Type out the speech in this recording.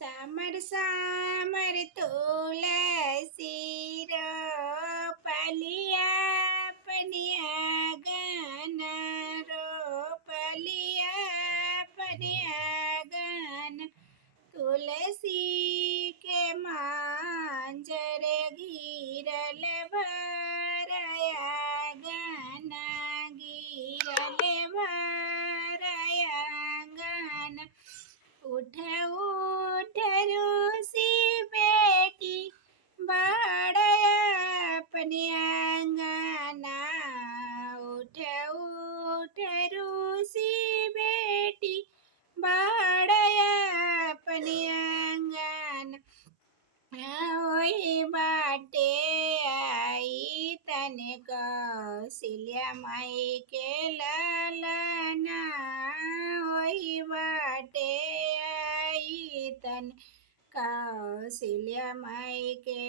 સામર સામર તુલસી રો પલિયા પનિયા ગન રો પલિયા પનિયા ગન તુલસી કે માંજર ગીરલ ભરયા ગન ગીરલ ભરયા ગન ઉઠ ઉઠ ઋષિ બેટી બાળ अपने आंगना उठ उठ ऋषि बेटी बाळ अपने आंगना ओई बाटे आई तने कौशल्या माई के लालना ओई बाटे आई तने कौशल्या माई के